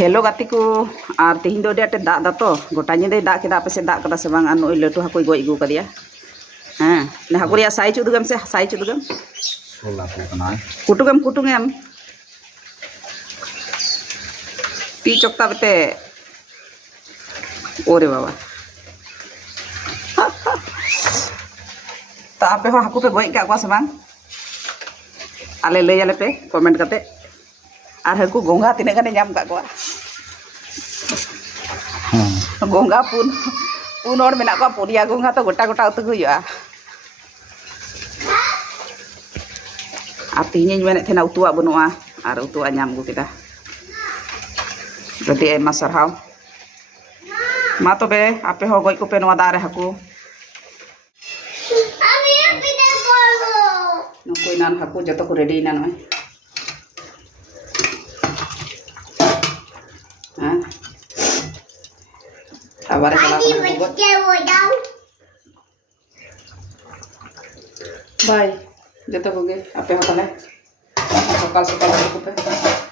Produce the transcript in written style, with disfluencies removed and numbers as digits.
hello गाती को और तेहन दो आटे दाग दा तो गोटा निदे दाग केदा आपे से दाग कदा से बांग आर नई लटू हाकुई गज अगू कदिया हाँ ने हाकु रिया साइज उदुगम से साइज उदुगम कुटुगम कुटुगम ती चोकता बेटे ओरे बाबा तो आपे हो हाकु पे गज का से बांग आले लई आले पे कमेंट करते और हाकु गोंगा तीना गाने नाम का गोंगा पुन और मेना को पुनिया गोंगा तो गोटा गोटा उतु हुआ और तीन मेने थे उतुआ बनुआ और उतुआ नाम गु केदा गति आयमा सरहाव मा तबे आपे हो गज को पे नवा दारे हाकु नुको नान हाकु जतो को रेडी ना नय हां आबार बाय जतो को गे आपे हो तले सकाल सकाल को पे